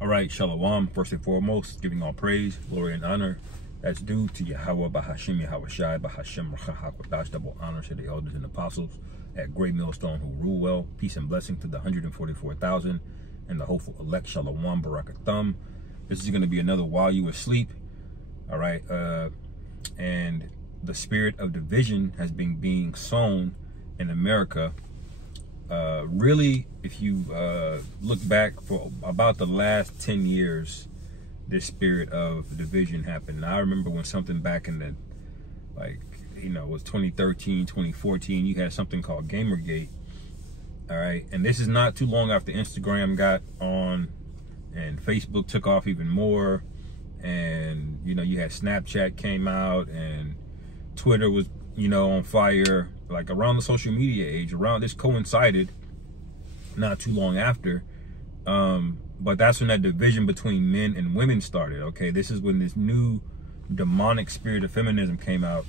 All right, Shalom. First and foremost, giving all praise, glory, and honor that's due to Yahweh, Bahashim, Yahweh Shai, Bahashim, Rachahakwadash, double honor to the elders and apostles at Great Millstone who rule well. Peace and blessing to the 144,000 and the hopeful elect. Shalom, Barakathum. This is going to be another while you asleep. All right, and the spirit of division has been being sown in America. Really, if you look back for about the last 10 years, this spirit of division happened. Now, I remember when something back in the, it was 2013, 2014, you had something called Gamergate. All right, and this is not too long after Instagram got on and Facebook took off even more. And, you had Snapchat came out and Twitter was, on fire. Like around the social media age, around this coincided not too long after. But that's when that division between men and women started. Okay, this is when this new demonic spirit of feminism came out,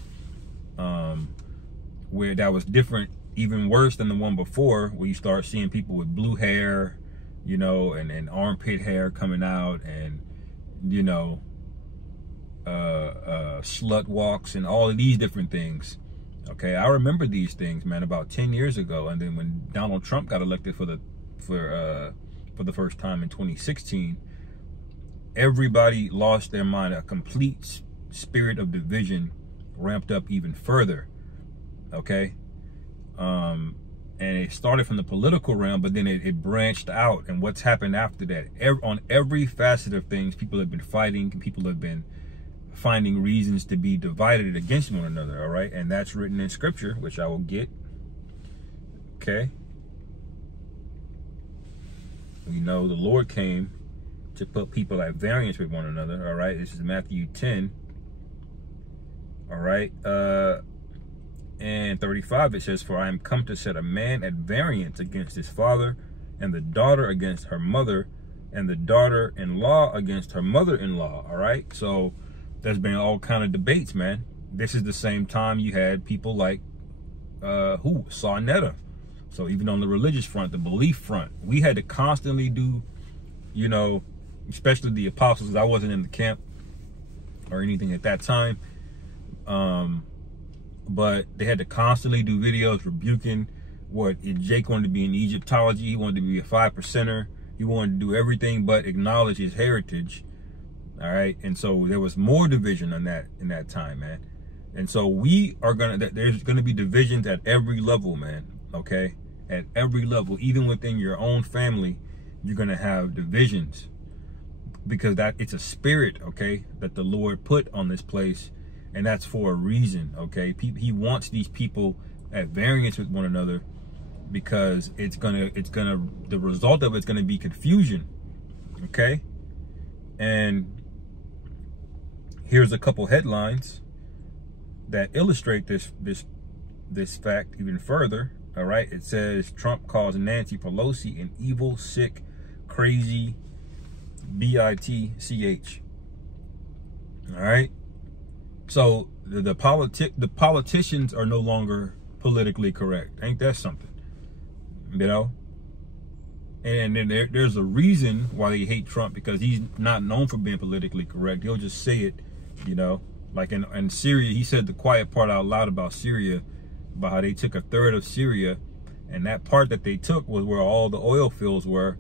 where that was different, even worse than the one before, where you start seeing people with blue hair, and armpit hair coming out, and slut walks and all of these different things. Okay, I remember these things, man, about 10 years ago. And then when Donald Trump got elected for the first time in 2016, everybody lost their mind. A complete spirit of division ramped up even further. Okay, and it started from the political realm, but then it branched out. And what's happened after that? On every facet of things, people have been fighting. People have been finding reasons to be divided against one another. All right, and that's written in scripture, which I will get. Okay, we know the Lord came to put people at variance with one another. All right, this is Matthew 10. All right, and 35, it says, "For I am come to set a man at variance against his father, and the daughter against her mother, and the daughter-in-law against her mother-in-law." All right, so there's been all kind of debates, man. This is the same time you had people like Sarnetta. So even on the religious front, the belief front, we had to constantly do, especially the apostles. I wasn't in the camp or anything at that time, but they had to constantly do videos rebuking what Jake wanted to be in Egyptology. He wanted to be a 5%er. He wanted to do everything but acknowledge his heritage. All right, and so there was more division on that in that time, man. And so there's gonna be divisions at every level, man. Okay, at every level, even within your own family, you're gonna have divisions because it's a spirit, okay, that the Lord put on this place, and that's for a reason. Okay, He wants these people at variance with one another because the result of it's gonna be confusion. Okay, and here's a couple headlines that illustrate this fact even further. All right, it says Trump calls Nancy Pelosi an evil, sick, crazy, bitch. All right, so the politicians are no longer politically correct. Ain't that something? And then there's a reason why they hate Trump, because he's not known for being politically correct. He'll just say it, like in Syria. He said the quiet part out loud about Syria, about how they took a third of Syria, and that part that they took was where all the oil fields were.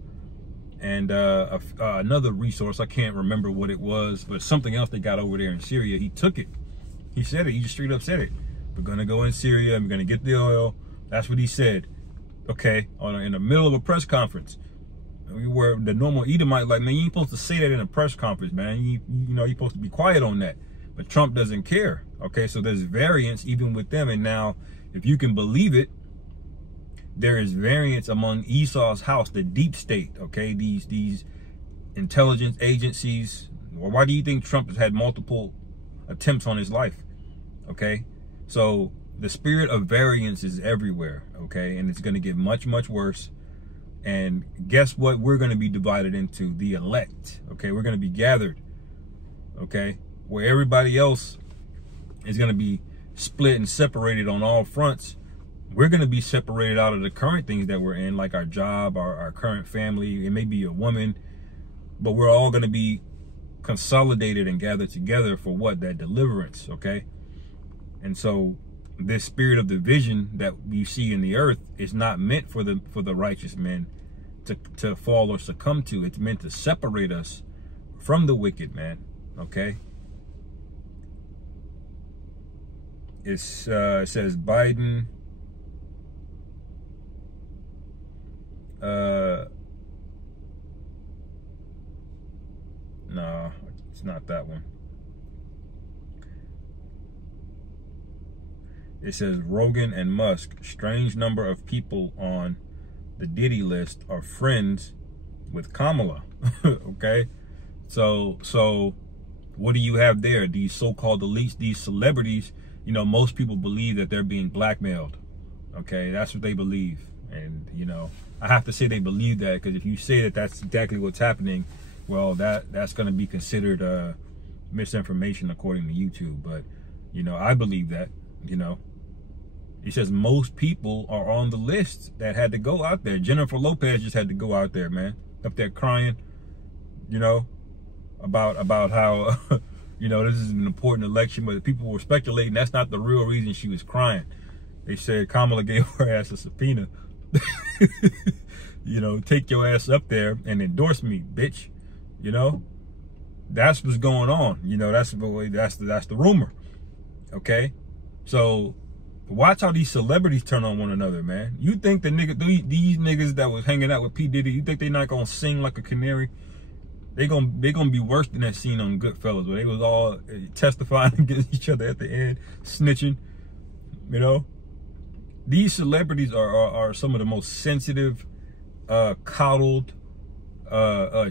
And another resource, I can't remember what it was, but something else they got over there in Syria. He took it. He said it. He just straight up said it. We're gonna go in Syria and we're gonna get the oil. That's what he said. Okay, in the middle of a press conference, where the normal Edomite, like, man, you ain't supposed to say that in a press conference, man. You're supposed to be quiet on that. But Trump doesn't care. Okay, so there's variance even with them. And now, if you can believe it, there is variance among Esau's house, the deep state. Okay, these intelligence agencies. Well, why do you think Trump has had multiple attempts on his life? Okay, so the spirit of variance is everywhere, okay? And it's going to get much, much worse. And guess what we're going to be divided into? The elect, okay? We're going to be gathered, okay? Where everybody else is going to be split and separated on all fronts. We're going to be separated out of the current things that we're in, like our job, our current family. It may be a woman, but we're all going to be consolidated and gathered together for what? That deliverance, okay? And so this spirit of division that you see in the earth is not meant for the righteous men to fall or succumb to. It's meant to separate us from the wicked, man, okay? It says Biden no, it's not that one. It says Rogan and Musk, strange number of people on the Diddy list are friends with Kamala. Okay, so what do you have there? These so-called elites, these celebrities, you know, most people believe that they're being blackmailed. Okay, that's what they believe. And, you know, I have to say they believe that, because if you say that that's exactly what's happening, well, that's going to be considered misinformation according to YouTube. But, you know, I believe that, you know. It says most people are on the list that had to go out there. Jennifer Lopez just had to go out there, man, up there crying, you know, about how, you know, this is an important election, but people were speculating that's not the real reason she was crying. They said Kamala gave her ass a subpoena. You know, take your ass up there and endorse me, bitch. You know, that's what's going on. You know, that's the rumor. Okay, so watch how these celebrities turn on one another, man. You think these niggas that was hanging out with P. Diddy, you think they not gonna sing like a canary? They gonna be worse than that scene on Goodfellas, where they was all testifying against each other at the end, snitching. You know, these celebrities are some of the most sensitive, coddled,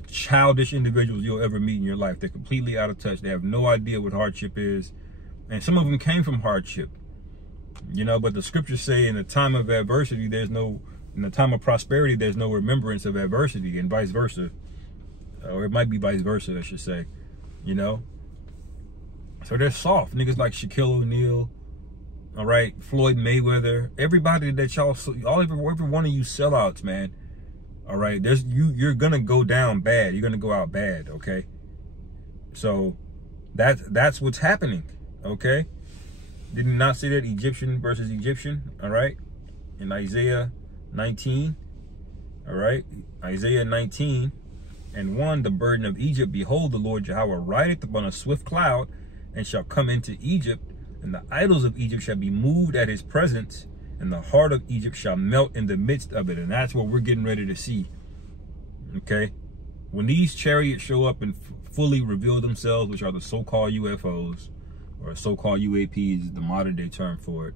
childish individuals you'll ever meet in your life. They're completely out of touch. They have no idea what hardship is, and some of them came from hardship. You know, but the scriptures say in the time of adversity, in the time of prosperity, there's no remembrance of adversity, and vice versa. Or it might be vice versa, I should say. You know? So they're soft. Niggas like Shaquille O'Neal, all right, Floyd Mayweather, everybody that every one of you sellouts, man. All right, you're gonna go down bad. You're gonna go out bad, okay? So that's what's happening, okay? Did not say that Egyptian versus Egyptian, all right? In Isaiah 19, all right? Isaiah 19:1, the burden of Egypt, behold, the Lord Jehovah rideth upon a swift cloud, and shall come into Egypt, and the idols of Egypt shall be moved at his presence, and the heart of Egypt shall melt in the midst of it. And that's what we're getting ready to see, okay? When these chariots show up and fully reveal themselves, which are the so-called UFOs, or so-called UAPs, the modern day term for it,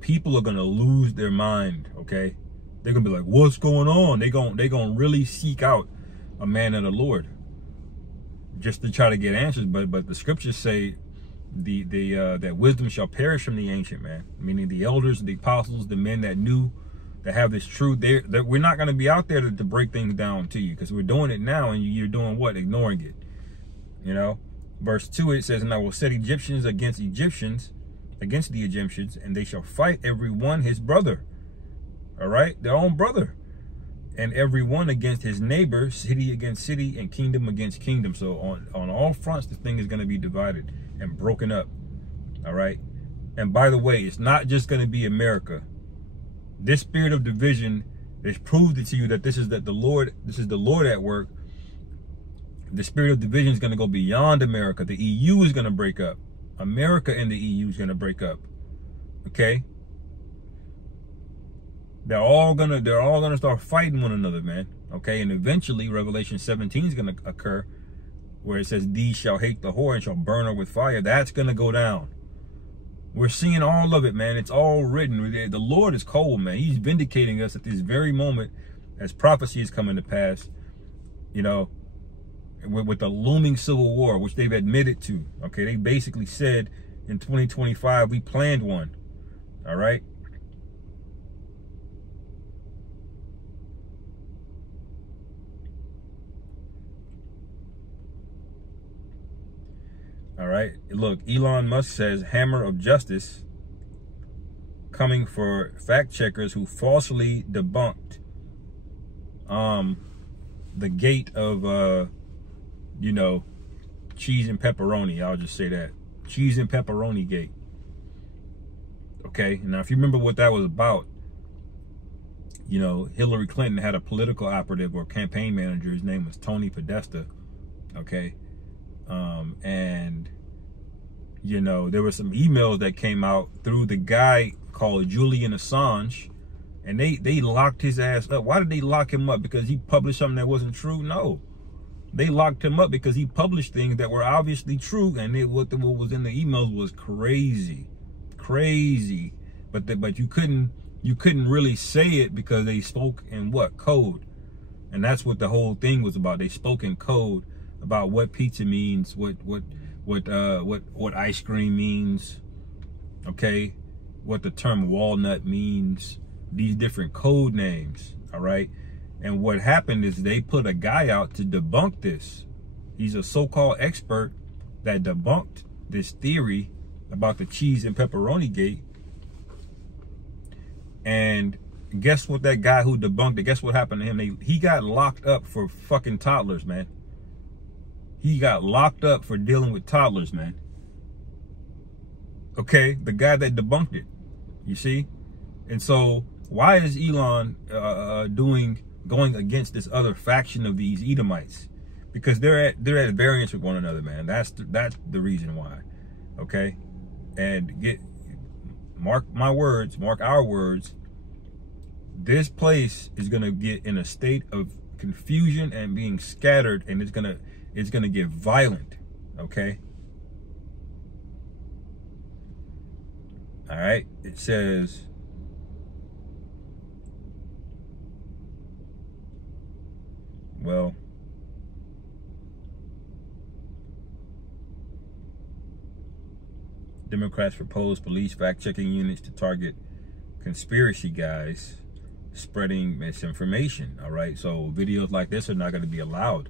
people are gonna lose their mind, okay? They're gonna be like, what's going on? They gonna really seek out a man of the Lord just to try to get answers. But the scriptures say that wisdom shall perish from the ancient, man. Meaning the elders, the apostles, the men that knew, that have this truth. We're not gonna be out there to break things down to you, because we're doing it now, and you're doing what? Ignoring it. You know? Verse 2, it says, and I will set Egyptians against the Egyptians, and they shall fight every one his brother. All right, their own brother, and every one against his neighbor, city against city, and kingdom against kingdom. So on all fronts, this thing is going to be divided and broken up. All right, and by the way, it's not just going to be America. This spirit of division has proved it to you that this is the Lord at work. The spirit of division is going to go beyond America. The EU is going to break up. America and the EU is going to break up. Okay. They're all gonna start fighting one another, man. Okay, and eventually Revelation 17 is gonna occur, where it says, "These shall hate the whore and shall burn her with fire." That's gonna go down. We're seeing all of it, man. It's all written. The Lord is cold, man. He's vindicating us at this very moment, as prophecy is coming to pass. You know, with the looming civil war, which they've admitted to. Okay, they basically said in 2025 we planned one. All right. All right, look, Elon Musk says hammer of justice coming for fact checkers who falsely debunked the gate of, you know, cheese and pepperoni. I'll just say that. Cheese and pepperoni gate. Okay, now if you remember what that was about, you know, Hillary Clinton had a political operative or campaign manager. His name was Tony Podesta. Okay, and you know, there were some emails that came out through the guy called Julian Assange, and they locked his ass up. Why did they lock him up? Because he published something that wasn't true? No, they locked him up because he published things that were obviously true, and what was in the emails was crazy. But you couldn't really say it because they spoke in what? Code. And that's what the whole thing was about. They spoke in code about what pizza means, what ice cream means, okay, what the term walnut means, these different code names. All right. And what happened is they put a guy out to debunk this. He's a so-called expert that debunked this theory about the cheese and pepperoni gate. And guess what? That guy who debunked it, guess what happened to him? He got locked up for fucking toddlers, man. He got locked up for dealing with toddlers, man. Okay, the guy that debunked it, you see? And so why is Elon going against this other faction of these Edomites? Because they're at variance with one another, man. That's the reason why. Okay, and mark my words, mark our words. This place is gonna get in a state of confusion and being scattered, and it's gonna get violent. Okay. All right. It says, well, Democrats propose police fact-checking units to target conspiracy guys spreading misinformation. All right, so videos like this are not going to be allowed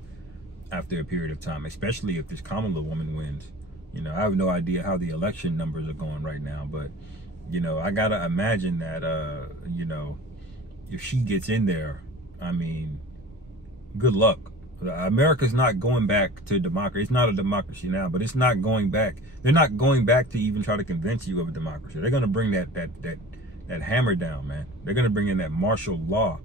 after a period of time, especially if this Kamala woman wins. You know, I have no idea how the election numbers are going right now, but you know, I gotta imagine that you know, if she gets in there, I mean, good luck. America's not going back to democracy. It's not a democracy now, but it's not going back. They're not going back to even try to convince you of a democracy. They're going to bring that hammer down, man. They're going to bring in that martial law,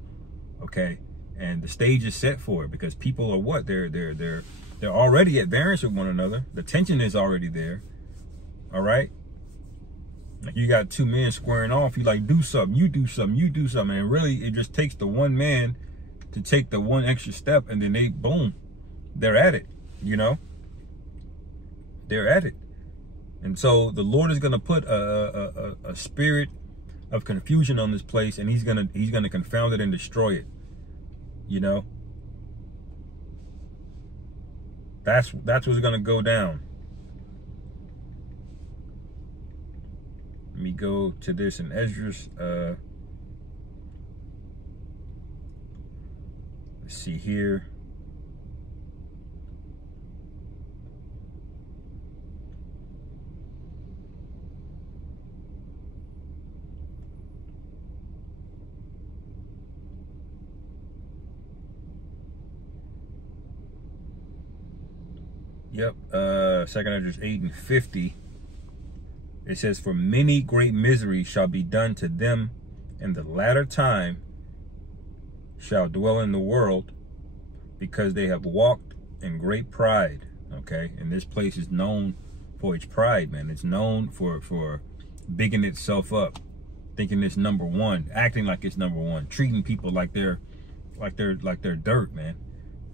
okay? And the stage is set for it because people are what? They're already at variance with one another. The tension is already there, all right? Like you got two men squaring off. You like, do something, you do something, you do something. And really, it just takes the one man to take the one extra step, and then they, boom, they're at it, you know? They're at it. And so the Lord is going to put a spirit of confusion on this place, and he's going to confound it and destroy it, you know? That's what's going to go down. Let me go to this in Esdras. Let's see here. Yep, 2nd Esdras 8 and 50. It says, for many great miseries shall be done to them in the latter time shall dwell in the world, because they have walked in great pride. Okay, and this place is known for its pride, man. It's known for bigging itself up, thinking it's number one, acting like it's number one, treating people like they're dirt, man.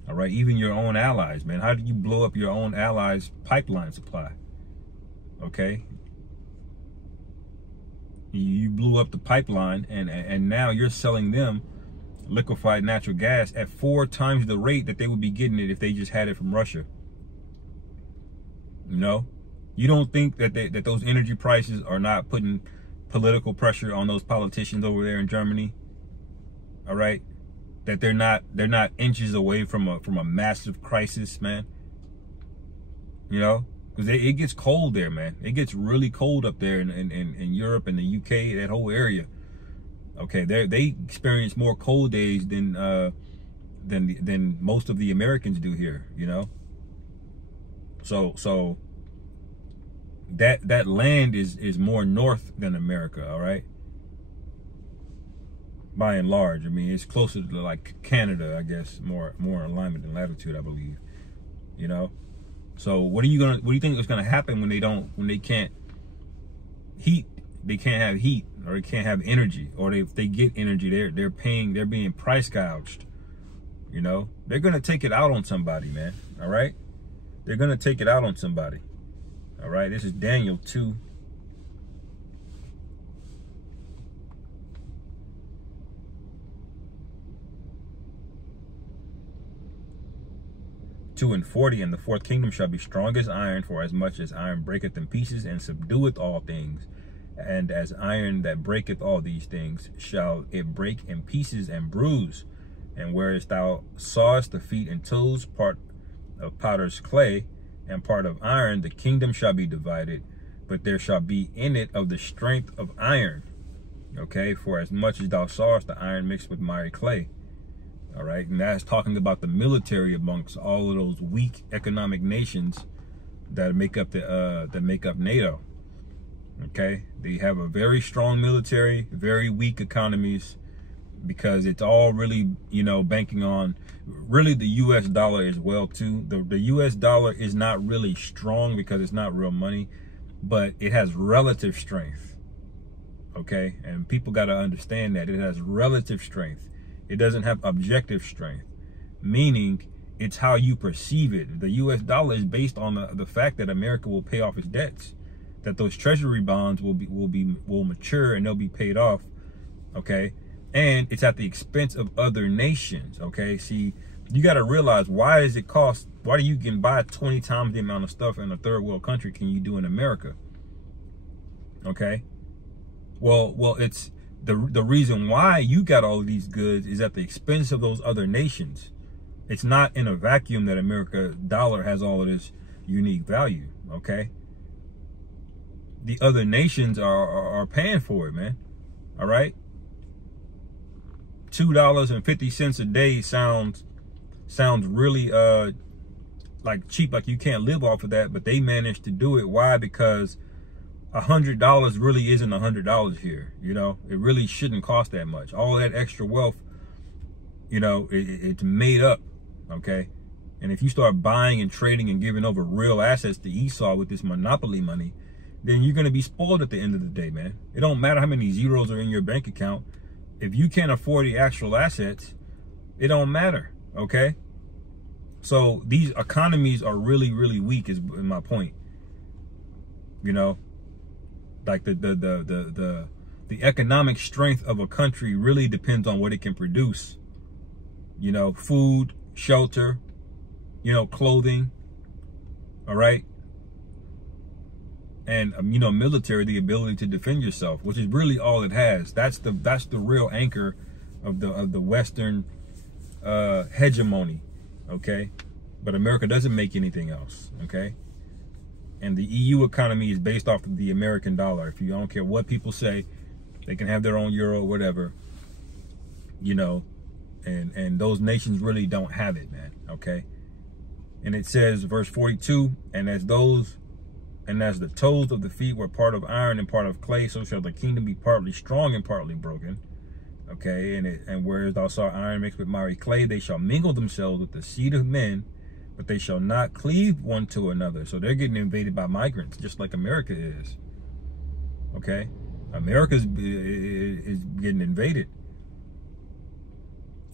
All right, even your own allies, man. How do you blow up your own allies' pipeline supply? Okay, you blew up the pipeline, and now you're selling them liquefied natural gas at 4 times the rate that they would be getting it if they just had it from Russia. You know, you don't think that that those energy prices are not putting political pressure on those politicians over there in Germany? All right, that they're not inches away from a massive crisis, man. You know, because it gets cold there, man. It gets really cold up there in Europe and the UK, that whole area. Okay, they experience more cold days than than most of the Americans do here, you know. So that land is more north than America, all right, by and large. I mean, it's closer to like Canada, I guess, more alignment and latitude, I believe, you know. So what do you think is gonna happen when they can't have heat, or they can't have energy, or if they get energy, they're being price gouged, you know. They're gonna take it out on somebody, man. All right, they're gonna take it out on somebody. All right, this is Daniel 2. And 40, and the fourth kingdom shall be strong as iron, for as much as iron breaketh in pieces and subdueth all things, and as iron that breaketh all these things, shall it break in pieces and bruise. And whereas thou sawest the feet and toes, part of potter's clay and part of iron, the kingdom shall be divided, but there shall be in it of the strength of iron. Okay, for as much as thou sawest the iron mixed with miry clay. All right, and that's talking about the military amongst all of those weak economic nations that make up NATO. Okay, they have a very strong military, very weak economies, because it's all really, you know, banking on really the U.S. dollar as well too. The U.S. dollar is not really strong because it's not real money, but it has relative strength. Okay, and people got to understand that it has relative strength. It doesn't have objective strength, meaning it's how you perceive it. The U.S. dollar is based on the fact that America will pay off its debts, that those treasury bonds will mature and they'll be paid off. Okay, and it's at the expense of other nations. Okay, see, you got to realize, why does it cost? Why do you can buy 20 times the amount of stuff in a third world country can you do in America? Okay, well, it's the reason why you got all of these goods is at the expense of those other nations. It's not in a vacuum that America dollar has all of this unique value. Okay, the other nations are paying for it, man. All right, $2.50 a day sounds really like cheap, like you can't live off of that, but they managed to do it. Why? Because $100 really isn't $100 here. You know, it really shouldn't cost that much. All that extra wealth, you know, it's made up. Okay, and if you start buying and trading and giving over real assets to Esau with this monopoly money, then you're going to be spoiled at the end of the day, man. It don't matter how many zeros are in your bank account. If you can't afford the actual assets, it don't matter. Okay, so these economies are really, really weak, is my point. You know, like the economic strength of a country really depends on what it can produce. You know, food, shelter, you know, clothing. All right, and you know, military, the ability to defend yourself, which is really all it has. That's the real anchor of the Western hegemony. Okay, but America doesn't make anything else. Okay, and the EU economy is based off of the American dollar. If you don't care what people say, they can have their own euro, whatever, you know, and those nations really don't have it, man. Okay, and it says, verse 42, and as the toes of the feet were part of iron and part of clay, so shall the kingdom be partly strong and partly broken. Okay, and whereas thou saw iron mixed with miry clay, they shall mingle themselves with the seed of men, but they shall not cleave one to another. So they're getting invaded by migrants, just like America is. Okay, America is getting invaded.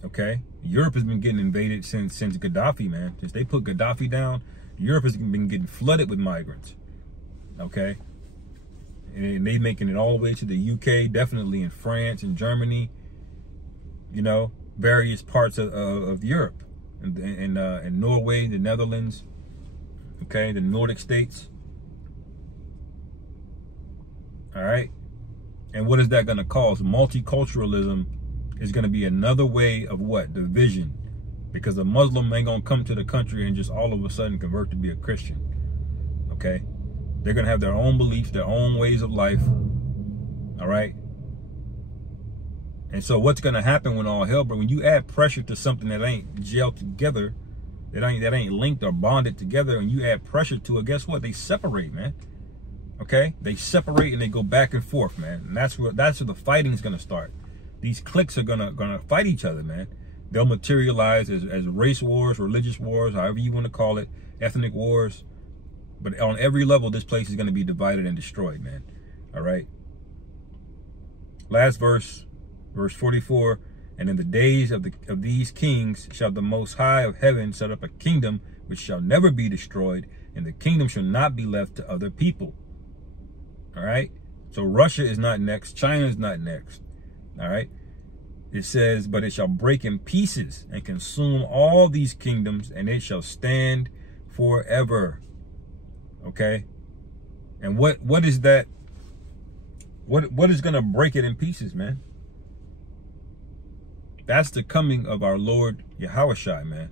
Okay, Europe has been getting invaded since Gaddafi, man. Since they put Gaddafi down, Europe has been getting flooded with migrants. Okay, and they making it all the way to the UK, definitely in France and Germany, you know, various parts of Europe, and Norway, the Netherlands, okay, the Nordic states. All right, and what is that going to cause? Multiculturalism is going to be another way of what? Division, because a Muslim ain't going to come to the country and just all of a sudden convert to be a Christian. Okay, they're going to have their own beliefs, their own ways of life. All right, And so what's going to happen when all hell, but when you add pressure to something that ain't gelled together, that ain't linked or bonded together, and you add pressure to it, guess what? They separate, man. Okay? They separate and they go back and forth, man. And that's where the fighting is going to start. These cliques are gonna fight each other, man. They'll materialize as race wars, religious wars, however you want to call it, ethnic wars. But on every level, this place is going to be divided and destroyed, man. All right? Last verse. Verse 44, and in the days of these kings shall the Most High of heaven set up a kingdom which shall never be destroyed, and the kingdom shall not be left to other people. All right? So Russia is not next. China is not next. All right? It says, but it shall break in pieces and consume all these kingdoms, and it shall stand forever. Okay? And what is that? What is going to break it in pieces, man? That's the coming of our Lord Yahushua, man.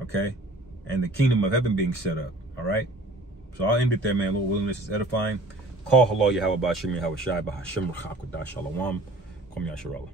Okay? And the kingdom of heaven being set up. All right? So I'll end it there, man. Lord willing, this is edifying. Call hello Yahweh Bashim Yahushua Bahashim Rachakudah Shalom. Kom Yasharallah.